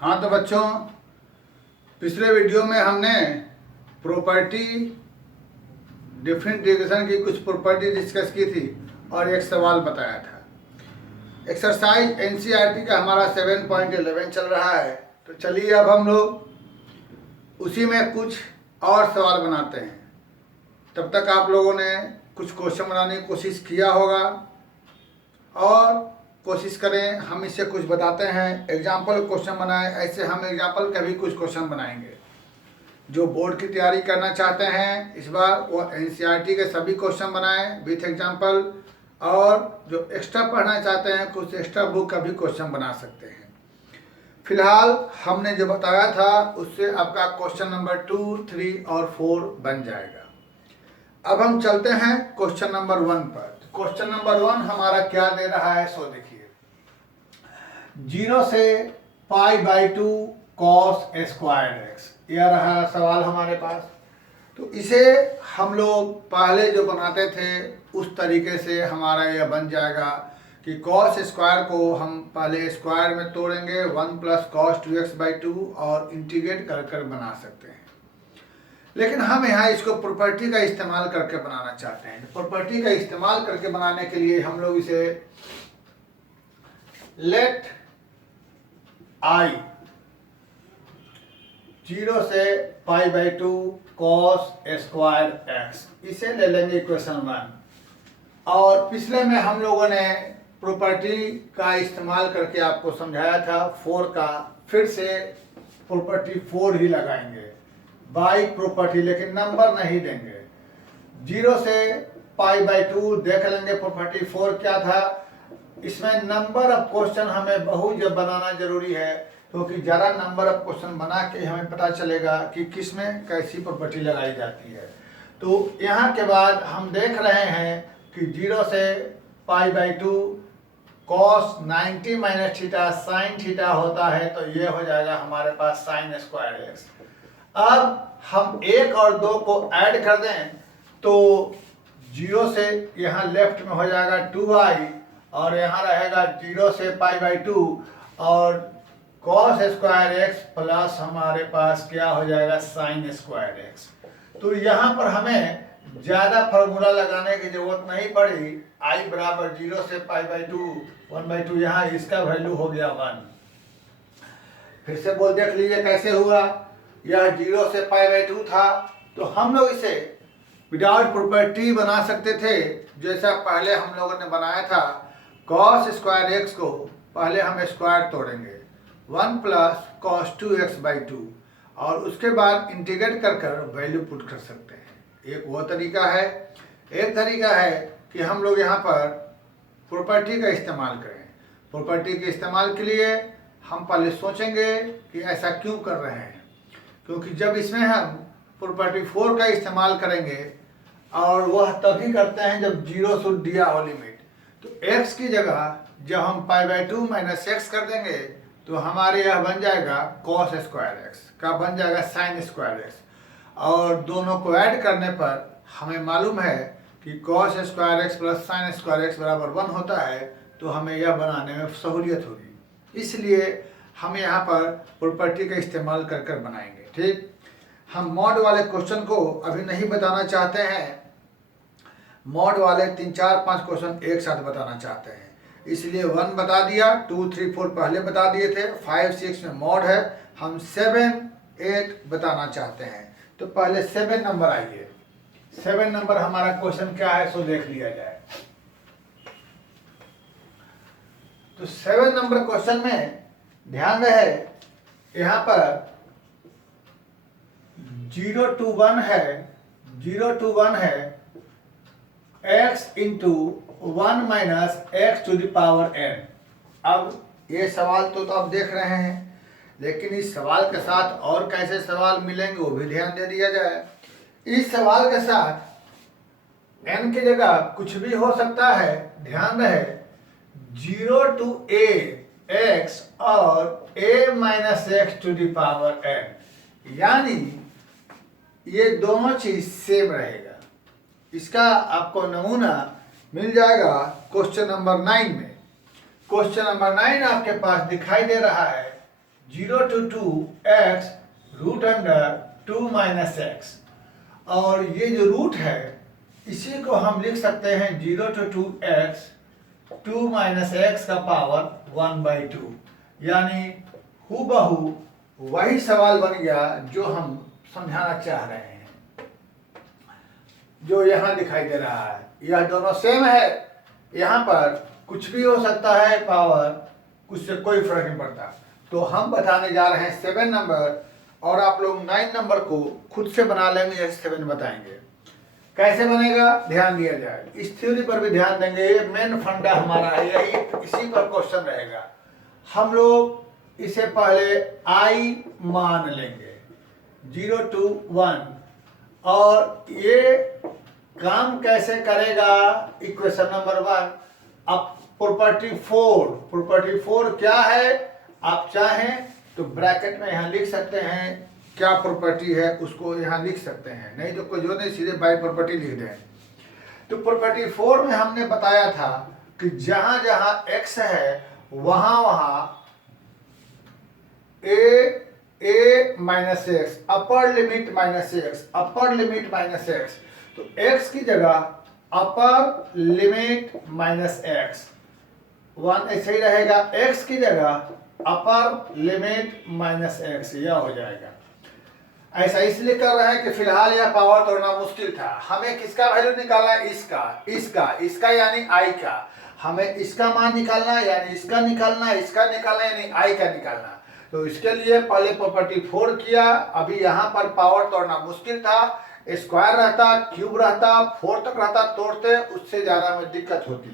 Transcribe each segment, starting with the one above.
हाँ तो बच्चों, पिछले वीडियो में हमने प्रॉपर्टी डिफरेंशिएशन की कुछ प्रॉपर्टी डिस्कस की थी और एक सवाल बताया था। एक्सरसाइज एनसीईआरटी का हमारा 7.11 चल रहा है। तो चलिए अब हम लोग उसी में कुछ और सवाल बनाते हैं। तब तक आप लोगों ने कुछ क्वेश्चन बनाने की कोशिश किया होगा और कोशिश करें हम इससे कुछ बताते हैं। एग्जाम्पल क्वेश्चन बनाएं। ऐसे हम एग्जाम्पल के भी कुछ क्वेश्चन बनाएंगे। जो बोर्ड की तैयारी करना चाहते हैं इस बार वो एनसीईआरटी के सभी क्वेश्चन बनाएं विथ एग्जाम्पल, और जो एक्स्ट्रा पढ़ना चाहते हैं कुछ एक्स्ट्रा बुक का भी क्वेश्चन बना सकते हैं। फिलहाल हमने जो बताया था उससे आपका क्वेश्चन नंबर 2, 3 और 4 बन जाएगा। अब हम चलते हैं क्वेश्चन नंबर 1 पर। क्वेश्चन नंबर 1 हमारा क्या दे रहा है सो देखिए। 0 से π/2 cos स्क्वायर्ड x, यह रहा सवाल हमारे पास। तो इसे हम लोग पहले जो बनाते थे उस तरीके से हमारा यह बन जाएगा कि cos स्क्वायर को हम पहले स्क्वायर में तोड़ेंगे 1 + cos 2x/2 और इंटीग्रेट कर कर बना सकते हैं। लेकिन हम यहाँ इसको प्रॉपर्टी का इस्तेमाल करके बनाना चाहते हैं। प्रॉपर्टी का इस्तेमाल करके बनाने के लिए हम लोग इसे लेट I 0 से π/2 cos स्क्वायर x, इसे ले लेंगे इक्वेशन 1। और पिछले में हम लोगों ने प्रॉपर्टी का इस्तेमाल करके आपको समझाया था 4 का। फिर से प्रॉपर्टी 4 ही लगाएंगे बाई प्रॉपर्टी, लेकिन नंबर नहीं देंगे। 0 से π/2 देख लेंगे प्रॉपर्टी 4 क्या था। इसमें नंबर ऑफ क्वेश्चन हमें बहुत जब बनाना जरूरी है, क्योंकि ज़्यादा नंबर ऑफ क्वेश्चन बना के हमें पता चलेगा कि किस में कैसी प्रॉपर्टी लगाई जाती है। तो यहाँ के बाद हम देख रहे हैं कि 0 से π/2 cos 90 - थीटा sin थीटा होता है, तो ये हो जाएगा हमारे पास sin स्क्वायर x। अब हम 1 और 2 को ऐड कर दें तो 0 से यहाँ लेफ्ट में हो जाएगा 2i और यहाँ रहेगा 0 से π/2 और cos स्क्वायर x प्लस हमारे पास क्या हो जाएगा sin स्क्वायर x। तो यहाँ पर हमें ज़्यादा फार्मूला लगाने की जरूरत नहीं पड़ी। i = 0 से π/2 1/2, यहाँ इसका वैल्यू हो गया 1। फिर से बोल देख लीजिए कैसे हुआ। यह 0 से π/2 था, तो हम लोग इसे विदाउट प्रॉपर्टी बना सकते थे जैसा पहले हम लोगों ने बनाया था। cos स्क्वायर x को पहले हम स्क्वायर तोड़ेंगे 1 + cos 2x/2 और उसके बाद इंटीग्रेट कर कर वैल्यू पुट कर सकते हैं। एक वो तरीका है। एक तरीका है कि हम लोग यहाँ पर प्रॉपर्टी का इस्तेमाल करें। प्रॉपर्टी के इस्तेमाल के लिए हम पहले सोचेंगे कि ऐसा क्यों कर रहे हैं, क्योंकि जब इसमें हम प्रॉपर्टी 4 का इस्तेमाल करेंगे और वह तभी करते हैं जब 0 शुड दिया हो लिमिट, तो x की जगह जब हम π/2 - x कर देंगे तो हमारे यह बन जाएगा cos स्क्वायर x का बन जाएगा sin स्क्वायर x, और दोनों को ऐड करने पर हमें मालूम है कि cos square x plus sin square x बराबर 1 होता है। तो हमें यह बनाने में सहूलियत होगी, इसलिए हम यहाँ पर प्रॉपर्टी का इस्तेमाल कर कर बनाएंगे। ठीक, हम मॉड वाले क्वेश्चन को अभी नहीं बताना चाहते हैं। मॉड वाले 3, 4, 5 क्वेश्चन एक साथ बताना चाहते हैं, इसलिए 1 बता दिया, 2, 3, 4 पहले बता दिए थे, 5, 6 में मॉड है। हम 7, 8 बताना चाहते हैं। तो पहले 7 नंबर आइए। 7 नंबर हमारा क्वेश्चन क्या है सो देख लिया जाए। तो 7 नंबर क्वेश्चन में ध्यान रहे, यहाँ पर 0 to 1 है, 0 to 1 है x × 1 - x⁴n। अब ये सवाल तो आप देख रहे हैं, लेकिन इस सवाल के साथ और कैसे सवाल मिलेंगे वो भी ध्यान दे दिया जाए। इस सवाल के साथ n की जगह कुछ भी हो सकता है। ध्यान रहे 0 to a x और a - x⁴n, यानी ये दोनों चीज सेम रहेगा। इसका आपको नमूना मिल जाएगा क्वेश्चन नंबर 9 में। क्वेश्चन नंबर 9 आपके पास दिखाई दे रहा है 0 to 2x root under 2 minus x. और ये जो रूट है इसी को हम लिख सकते हैं 0 to 2x 2 माइनस एक्स का पावर 1/2। यानी हूबहू वही सवाल बन गया जो हम समझाना चाह रहे हैं, जो यहाँ दिखाई दे रहा है। यह दोनों सेम है, यहाँ पर कुछ भी हो सकता है पावर, उससे कोई फर्क नहीं पड़ता। तो हम बताने जा रहे हैं 7 नंबर, और आप लोग 9 नंबर को खुद से बना लेंगे, जैसे 7 बताएंगे। कैसे बनेगा ध्यान दिया जाए, इस थ्योरी पर भी ध्यान देंगे। ये मेन फंडा हमारा है, यही इसी पर क्वेश्चन रहेगा। हम लोग इसे पहले आई मान लेंगे 0 to 1, और ये काम कैसे करेगा इक्वेशन नंबर 1। अब प्रॉपर्टी 4 क्या है, आप चाहें तो ब्रैकेट में यहाँ लिख सकते हैं क्या प्रॉपर्टी है, उसको यहाँ लिख सकते हैं, नहीं तो कोई जो नहीं सीधे बाय प्रॉपर्टी लिख दें। तो प्रॉपर्टी 4 में हमने बताया था कि जहां जहां x है वहां वहां a minus x, upper limit minus x. तो x की जगह अपर लिमिट माइनस एक्स 1 ऐसे ही रहेगा, x की जगह अपर लिमिट माइनस एक्स, यह हो जाएगा। ऐसा इसलिए कर रहे हैं कि फिलहाल यह पावर तोड़ना मुश्किल था। हमें किसका वैल्यू निकालना है, इसका यानी आई का। हमें इसका मान निकालना है यानी इसका निकालना यानी आई का निकालना। तो इसके लिए पहले प्रॉपर्टी 4 किया। अभी यहाँ पर पावर तोड़ना मुश्किल था, स्क्वायर रहता, क्यूब रहता, 4 तक रहता, तोड़ते उससे ज्यादा में दिक्कत होती।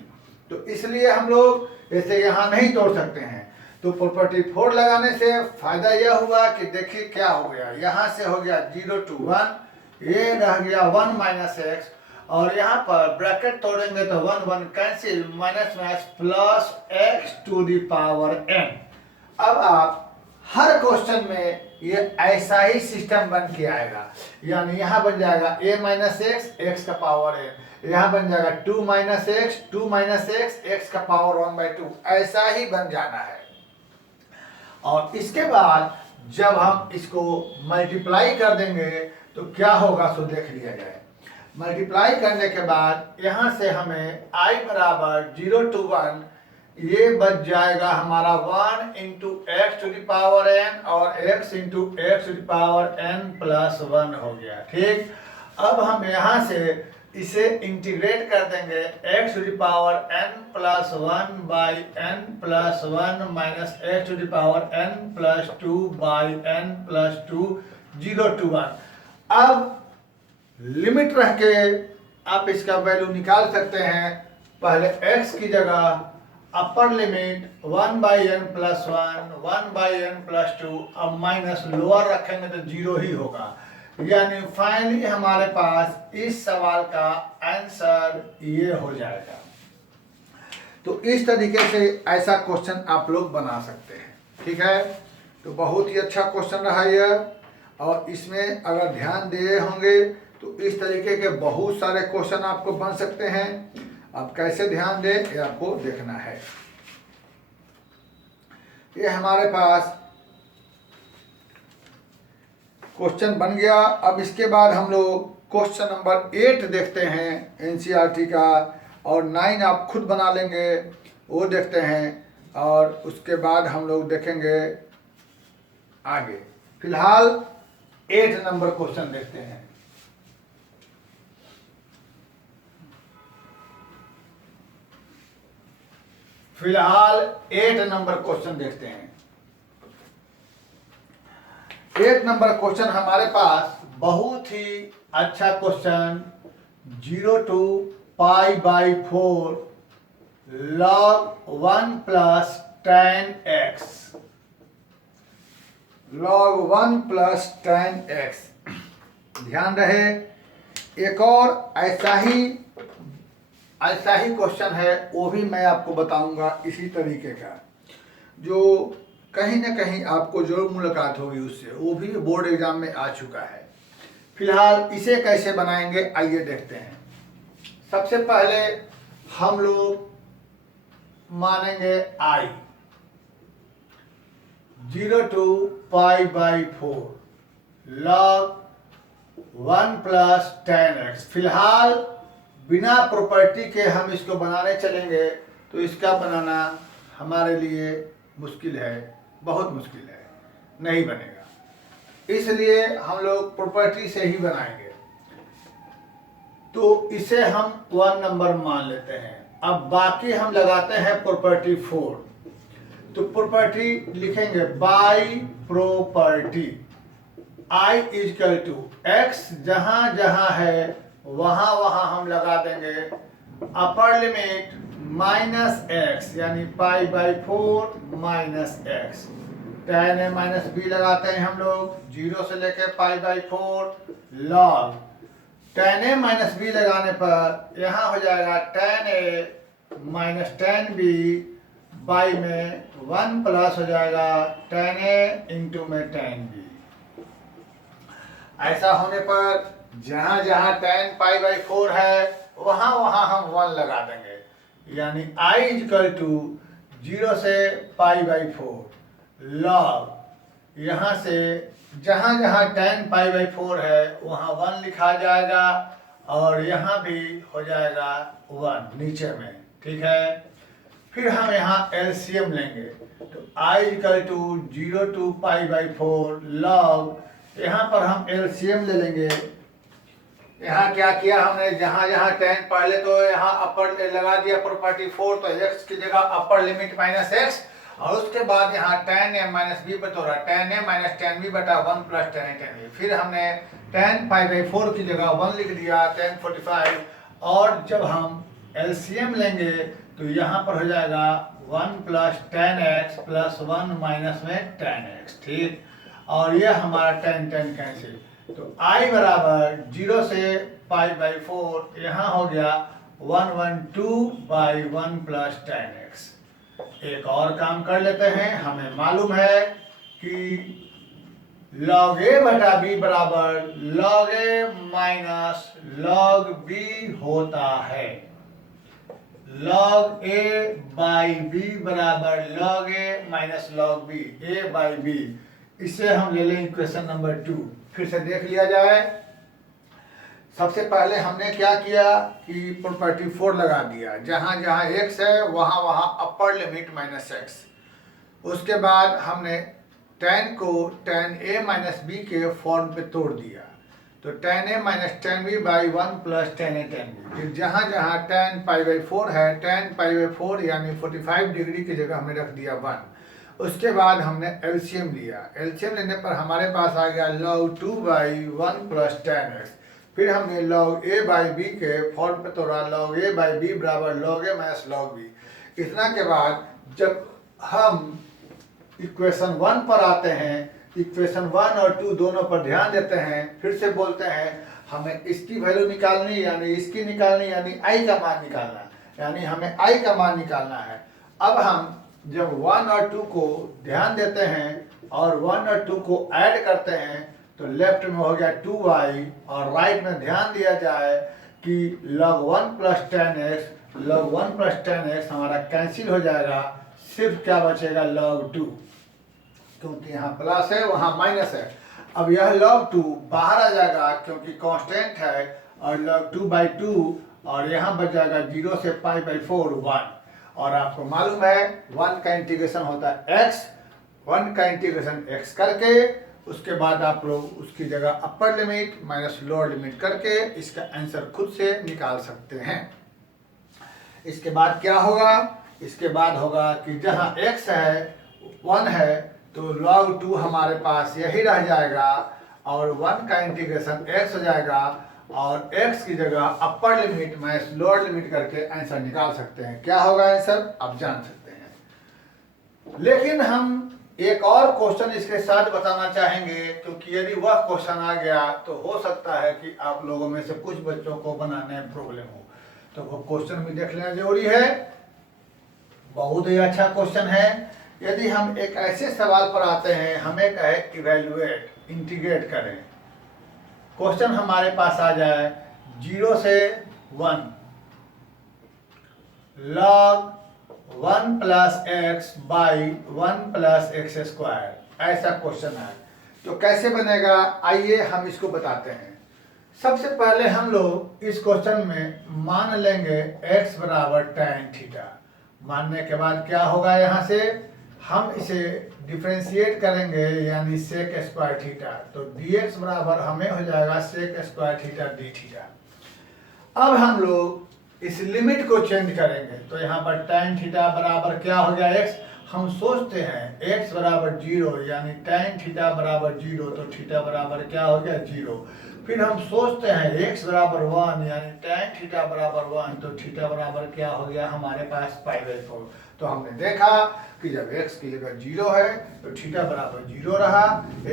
तो इसलिए हम लोग ऐसे यहाँ नहीं तोड़ सकते हैं। तो प्रॉपर्टी 4 लगाने से फायदा यह हुआ कि देखिए क्या हो गया, यहाँ से हो गया 0 to 1, ये रह गया 1 माइनस एक्स, और यहाँ पर ब्रैकेट तोड़ेंगे तो 1 cancel, minus plus x to the power n। अब आप हर क्वेश्चन में ये ऐसा ही सिस्टम बन के आएगा, यानी यहाँ बन जाएगा a माइनस एक्स का पावर n, यहाँ बन जाएगा 2 माइनस एक्स एक्स का पावर 1/2, ऐसा ही बन जाना है। और इसके बाद जब हम इसको मल्टीप्लाई कर देंगे तो क्या होगा सो देख लिया जाए। मल्टीप्लाई करने के बाद यहाँ से हमें i बराबर 0 to 1, ये बच जाएगा हमारा 1 into x to the power n, और x into x to the power n plus 1 हो गया। ठीक, अब हम यहाँ से इसे इंटीग्रेट कर देंगे, x to the power n plus 1 by n plus 1 minus x to the power n plus 2 by n plus 2 0 to 1। अब लिमिट रह के आप इसका वैल्यू निकाल सकते हैं। पहले x की जगह upper limit 1 by n plus 1 by n plus 2, अब माइनस लोअर रखेंगे तो 0 ही होगा। यानी फाइनली हमारे पास इस सवाल का आंसर ये हो जाएगा। तो इस तरीके से ऐसा क्वेश्चन आप लोग बना सकते हैं। ठीक है, तो बहुत ही अच्छा क्वेश्चन रहा यह, और इसमें अगर ध्यान दिए होंगे तो इस तरीके के बहुत सारे क्वेश्चन आपको बन सकते हैं। अब कैसे ध्यान दें ये आपको देखना है। ये हमारे पास क्वेश्चन बन गया। अब इसके बाद हम लोग क्वेश्चन नंबर 8 देखते हैं एनसीईआरटी का, और 9 आप खुद बना लेंगे वो देखते हैं, और उसके बाद हम लोग देखेंगे आगे। फिलहाल 8 नंबर क्वेश्चन देखते हैं। फिलहाल 8 नंबर क्वेश्चन देखते हैं। 8 नंबर क्वेश्चन हमारे पास बहुत ही अच्छा question, 0 to π/4 log 1 plus tan x, log 1 plus tan x। ध्यान रहे, एक और ऐसा ही क्वेश्चन है, वो भी मैं आपको बताऊंगा इसी तरीके का, जो कहीं ना कहीं आपको जरूर मुलाकात होगी उससे, वो भी बोर्ड एग्जाम में आ चुका है। फिलहाल इसे कैसे बनाएंगे आइए देखते हैं। सबसे पहले हम लोग मानेंगे i, 0 to pi by 4 log 1 plus 10x। फिलहाल बिना प्रॉपर्टी के हम इसको बनाने चलेंगे तो इसका बनाना हमारे लिए मुश्किल है, बहुत मुश्किल है, नहीं बनेगा। इसलिए हम लोग प्रॉपर्टी से ही बनाएंगे। तो इसे हम 1 नंबर मान लेते हैं। अब बाकी हम लगाते हैं प्रॉपर्टी 4। तो प्रॉपर्टी लिखेंगे by property I is equal to x, जहां जहां है वहां वहां हम लगा देंगे अपर लिमिट माइनस एक्स, यानी pi by 4 minus x. tan a minus b लगाते हैं हम लोग 0 से लेके pi by 4 log tan a minus b लगाने पर यहाँ हो जाएगा tan a minus tan b by में 1 प्लस हो जाएगा tan a इंटू में tan b। ऐसा होने पर जहां जहां tan पाई बाई 4 है वहां वहां हम 1 लगा देंगे, यानी i इजकल टू 0 से पाई बाई 4 log यहाँ से जहां जहां tan पाई बाई 4 है वहां 1 लिखा जाएगा और यहाँ भी हो जाएगा 1 नीचे में, ठीक है। फिर हम यहाँ एलसीएम लेंगे तो i is equal to 0 to pi by 4 log, यहाँ पर हम एलसीएम ले लेंगे। यहाँ क्या किया हमने, जहाँ जहाँ tan पहले तो यहाँ अपर लगा दिया प्रॉपर्टी 4, तो x की जगह अपर लिमिट माइनस एक्स, और उसके बाद यहाँ tan a माइनस बी बतौरा tan a minus tan b बटा 1 plus tan a tan b। फिर हमने tan पाई बाई 4 की जगह 1 लिख दिया tan 45, और जब हम एलसीएम लेंगे तो यहाँ पर हो जाएगा 1 plus tan x plus 1 minus में tan x, ठीक। और यह हमारा tan कैंसिल, तो i बराबर 0 से पाई बाई 4 यहाँ हो गया 112 बाई 1 प्लस tan x। एक और काम कर लेते हैं। हमें मालूम है कि log a बटा b बराबर log a minus log b होता है। log a बाई b बराबर log a minus log b, a by b। इसे हम ले लें इक्वेशन नंबर 2। फिर से देख लिया जाए। सबसे पहले हमने क्या किया कि प्रॉपर्टी 4 लगा दिया, जहां जहां x है वहां वहां अपर लिमिट माइनस एक्स। उसके बाद हमने tan को tan a माइनस बी के फॉर्म पे तोड़ दिया, तो tan a minus tan b by 1 plus tan a tan b। फिर जहां जहां tan पाई बाई 4 है, tan पाई बाई 4 यानी 45 डिग्री की जगह हमने रख दिया 1। उसके बाद हमने एलसीएम लिया। एलसीएम लेने पर हमारे पास आ गया log 2 by 1 plus tan x। फिर हमने log a बाई b के फॉर्म पे तोड़ा, log a बाई b बराबर log a minus log b। इतना के बाद जब हम इक्वेशन 1 पर आते हैं, इक्वेशन 1 और 2 दोनों पर ध्यान देते हैं, फिर से बोलते हैं हमें इसकी वैल्यू निकालनी, यानी इसकी निकालनी, यानी i का मान निकालना, यानी हमें i का मान निकालना है। अब हम जब 1 और 2 को ध्यान देते हैं और 1 और 2 को ऐड करते हैं तो लेफ्ट में हो गया 2y, और राइट में ध्यान दिया जाए कि log 1 plus tan x, log 1 plus tan x हमारा कैंसिल हो जाएगा, सिर्फ क्या बचेगा log 2, क्योंकि यहाँ प्लस है वहाँ माइनस है। अब यह log 2 बाहर आ जाएगा क्योंकि कांस्टेंट है, और log 2 बाई 2, और यहाँ बच जाएगा 0 से पाई बाई 4 1। और आपको मालूम है 1 का इंटीग्रेशन होता है x, 1 का इंटीग्रेशन x करके उसके बाद आप लोग उसकी जगह upper limit minus lower limit करके इसका आंसर खुद से निकाल सकते हैं। इसके बाद क्या होगा, इसके बाद होगा कि जहां x है 1 है तो log 2 हमारे पास यही रह जाएगा, और 1 का इंटीग्रेशन x हो जाएगा, और x की जगह upper limit minus lower limit करके आंसर निकाल सकते हैं। क्या होगा आंसर आप जान सकते हैं। लेकिन हम एक और क्वेश्चन इसके साथ बताना चाहेंगे, क्योंकि यदि वह क्वेश्चन आ गया तो हो सकता है कि आप लोगों में से कुछ बच्चों को बनाने में प्रॉब्लम हो, तो वो क्वेश्चन भी देख लेना जरूरी है। बहुत ही अच्छा क्वेश्चन है। यदि हम एक ऐसे सवाल पर आते हैं, हमें कहे इवेल्युएट, इंटीग्रेट करें, क्वेश्चन हमारे पास आ जाए 0 से 1 log 1 plus x by 1 plus x square, ऐसा क्वेश्चन है। तो कैसे बनेगा, आइए हम इसको बताते हैं। सबसे पहले हम लोग इस क्वेश्चन में मान लेंगे x बराबर tan थीटा। मानने के बाद क्या होगा, यहाँ से हम इसे डिफ्रेंशिएट करेंगे यानी सेक स्क्वायर थीटा। तो dx बराबर हमें हो जाएगा sec square theta d theta. अब हम लोग इस लिमिट को चेंज करेंगे, तो यहाँ पर tan थीटा बराबर क्या हो गया x। हम सोचते हैं x बराबर 0 यानी tan थीटा बराबर 0, तो थीटा बराबर क्या हो गया 0। फिर हम सोचते हैं x बराबर 1 यानी tan थीटा बराबर 1, तो थीटा बराबर क्या हो गया हमारे पास π/4। तो हमने देखा कि जब x की जगह 0 है तो थीटा बराबर 0 रहा,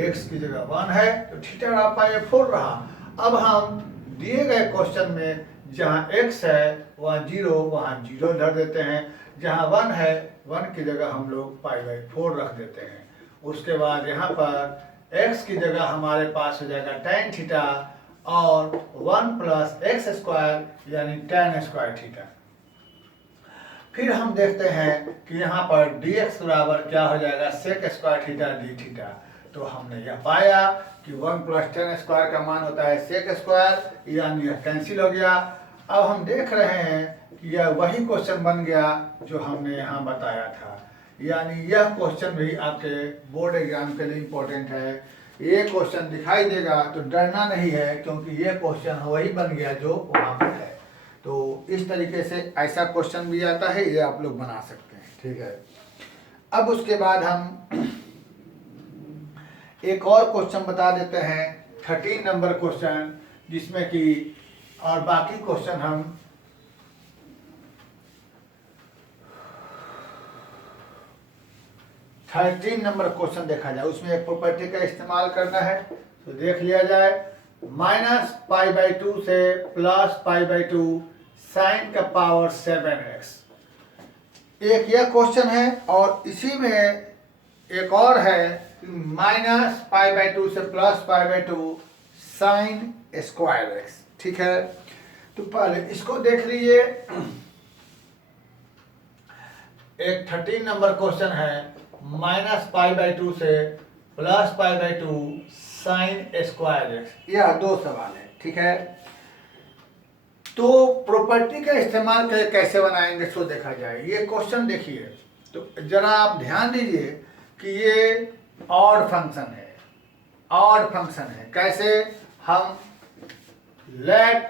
x की जगह 1 है तो थीटा बराबर π/4 रहा। अब हम दिए गए क्वेश्चन में जहाँ x है वहाँ 0, वहाँ 0 धर देते हैं, जहाँ 1 है 1 की जगह हम लोग π/4 रख देते हैं। उसके बाद यहाँ पर x की जगह हमारे पास हो जाएगा tan थीटा और 1 प्लस एक्स स्क्वायर यानी tan स्क्वायर थीटा। फिर हम देखते हैं कि यहाँ पर dx बराबर क्या हो जाएगा sec square theta d theta. तो हमने यह पाया कि 1 प्लस tan स्क्वायर का मान होता है सेक स्क्वायर, यानी यह कैंसिल हो गया। अब हम देख रहे हैं कि यह वही क्वेश्चन बन गया जो हमने यहाँ बताया था, यानी यह क्वेश्चन भी आपके बोर्ड एग्जाम के लिए इम्पोर्टेंट है। ये क्वेश्चन दिखाई देगा तो डरना नहीं है, क्योंकि ये क्वेश्चन वही बन गया जो वहाँ पर है। तो इस तरीके से ऐसा क्वेश्चन भी आता है, ये आप लोग बना सकते हैं, ठीक है। अब उसके बाद हम एक और क्वेश्चन बता देते हैं, 13 नंबर क्वेश्चन, जिसमें कि और बाकी क्वेश्चन हम थर्टीन नंबर क्वेश्चन देखा जाए, उसमें एक प्रॉपर्टी का इस्तेमाल करना है। तो देख लिया जाए, -π/2 से +π/2 साइन का पावर 7x। एक यह क्वेश्चन है और इसी में एक और है -π/2 से +π/2 साइन स्क्वायर x, ठीक है। तो पहले इसको देख लीजिए। एक 13 नंबर क्वेश्चन है, -π/2 से +π/2 साइन स्क्वायर x। यह दो सवाल है, ठीक है। तो प्रॉपर्टी का इस्तेमाल करके कैसे बनाएंगे सो देखा जाए। ये क्वेश्चन देखिए, तो जरा आप ध्यान दीजिए कि ये ऑड फंक्शन है, ऑड फंक्शन है। कैसे, हम लेट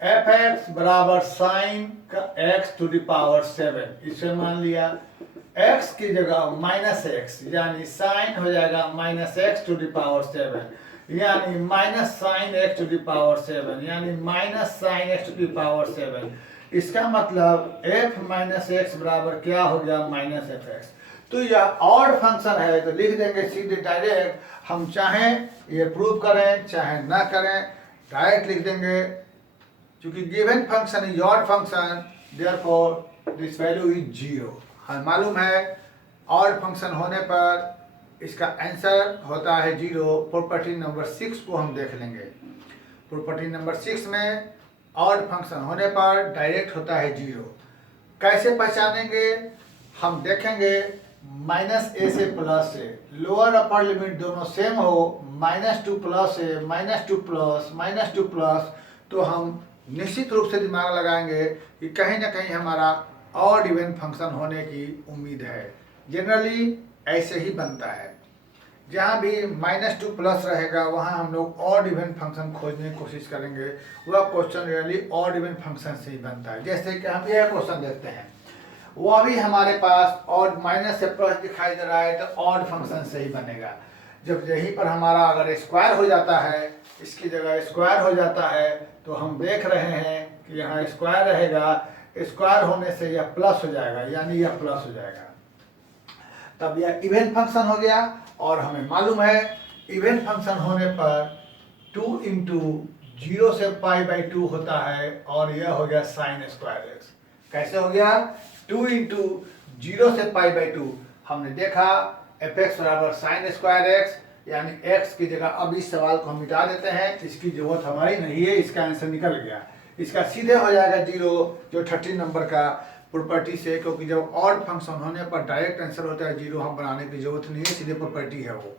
f(x) बराबर साइन का x टू द पावर 7, इसे मान लिया x की जगह -x यानी साइन हो जाएगा -x टू द पावर 7, यानी -sin x to the power 7 यानी -sin x to the power 7। इसका मतलब f माइनस x बराबर क्या हो गया -fx। तो यह ऑड फंक्शन है, तो लिख देंगे सीधे डायरेक्ट। हम चाहें ये प्रूव करें चाहे ना करें, डायरेक्ट लिख देंगे। क्योंकि given function is odd function, therefore this value is 0। हमें मालूम है ऑड फंक्शन होने पर इसका आंसर होता है 0। प्रॉपर्टी नंबर 6 को हम देख लेंगे। प्रॉपर्टी नंबर 6 में ऑड फंक्शन होने पर डायरेक्ट होता है 0। कैसे पहचानेंगे, हम देखेंगे -a से प्लस से, लोअर अपर लिमिट दोनों सेम हो, -2 प्लस से -2 प्लस -2 प्लस, तो हम निश्चित रूप से दिमाग लगाएंगे कि कहीं ना कहीं हमारा ऑड इवन फंक्शन होने की उम्मीद है। जनरली ऐसे ही बनता है, जहाँ भी -2 प्लस रहेगा वहाँ हम लोग ऑड इवन फंक्शन खोजने की कोशिश करेंगे। वह question really odd even function से ही बनता है। जैसे कि हम यह क्वेश्चन देखते हैं, वह भी हमारे पास ऑड माइनस से प्लस दिखाई दे रहा है, तो ऑड फंक्शन से ही बनेगा। जब यहीं पर हमारा अगर स्क्वायर हो जाता है, इसकी जगह स्क्वायर हो जाता है, तो हम देख रहे हैं कि यहाँ स्क्वायर रहेगा, स्क्वायर होने से यह प्लस हो जाएगा, यानी यह प्लस हो जाएगा, तब यह इवन फंक्शन हो गया। और हमें मालूम है इवन फंक्शन होने पर 2 इंटू 0 से π/2 होता है, और यह हो गया साइन स्क्वायर एक्स। कैसे हो गया, 2 इंटू 0 से π/2। हमने देखा f(x) बराबर साइन स्क्वायर एक्स, यानी x की जगह। अब इस सवाल को हम मिटा देते हैं, इसकी जरूरत हमारी नहीं है, इसका आंसर निकल गया। इसका सीधे हो जाएगा 0, जो 13 नंबर का प्रॉपर्टी से, क्योंकि जब ऑड फंक्शन होने पर डायरेक्ट आंसर होता है 0, हम बनाने की जरूरत नहीं है, सीधे प्रॉपर्टी है वो।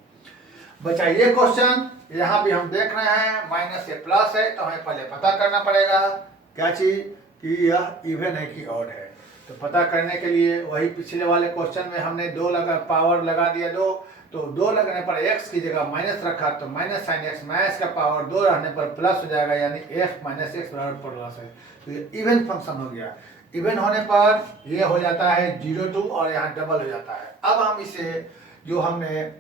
बचा ये क्वेश्चन, यहाँ भी हम देख रहे हैं माइनस से प्लस है, तो हमें पहले पता करना पड़ेगा क्या चीज कि यह इवन है कि ऑड है। तो पता करने के लिए वही पिछले वाले क्वेश्चन में हमने 2 लगा, पावर लगा दिया 2, तो 2 लगने पर x की जगह माइनस रखा, तो माइनस साइन x, माइनस का पावर 2 रहने पर प्लस हो जाएगा, यानी f माइनस एक्स बराबर प्लस है। तो ये इवन फंक्शन हो गया। इवन होने पर ये हो जाता है 0 2 और यहाँ डबल हो जाता है। अब हम इसे जो हमने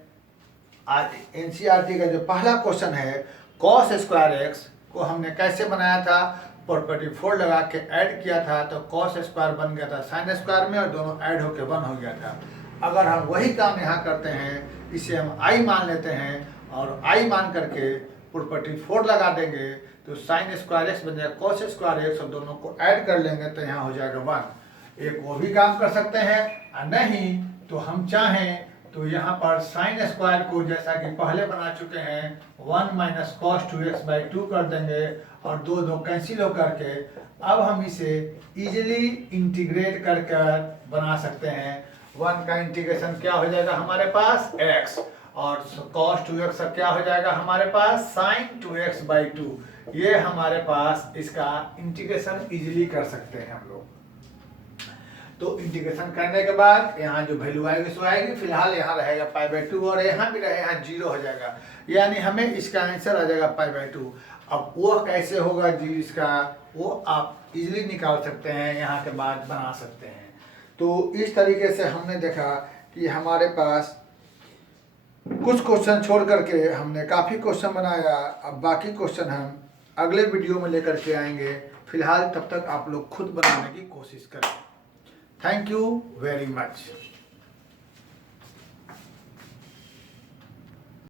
आज एनसीईआरटी का जो पहला क्वेश्चन है cos स्क्वायर x को हमने कैसे बनाया था, प्रॉपर्टी 4 लगा के ऐड किया था, तो cos स्क्वायर बन गया था साइन स्क्वायर में और दोनों ऐड होके 1 हो गया था। अगर हम वही काम यहाँ करते हैं, इसे हम i मान लेते हैं और i मान करके प्रॉपर्टी 4 लगा देंगे, तो साइन स्क्वायर एक्स बन जाएगा cos स्क्वायर एक्स और दोनों को ऐड कर लेंगे तो यहाँ हो जाएगा 1। एक वो भी काम कर सकते हैं, और नहीं तो हम चाहें तो यहाँ पर साइन स्क्वायर को जैसा कि पहले बना चुके हैं 1 माइनस कॉस 2x/2 कर देंगे और 2 2 कैंसिल हो करके अब हम इसे इजीली इंटीग्रेट कर कर बना सकते हैं। 1 का इंटीग्रेशन क्या हो जाएगा हमारे पास x और cos 2x क्या हो जाएगा हमारे पास sin 2x/2। ये हमारे पास इसका इंटीग्रेशन इजीली कर सकते हैं हम लोग। तो इंटीग्रेशन करने के बाद यहाँ जो वैल्यू आएगी सो आएगी, फिलहाल यहाँ रहेगा π/2 और यहाँ भी रहे, यहाँ 0 हो जाएगा, यानी हमें इसका आंसर आ जाएगा π/2। अब वो कैसे होगा जी इसका, वो आप इजीली निकाल सकते हैं, यहाँ के बाद बना सकते हैं। तो इस तरीके से हमने देखा कि हमारे पास कुछ क्वेश्चन छोड़ करके हमने काफ़ी क्वेश्चन बनाया। अब बाकी क्वेश्चन हम अगले वीडियो में लेकर के आएंगे। फिलहाल तब तक आप लोग खुद बनाने की कोशिश करें। Thank you very much.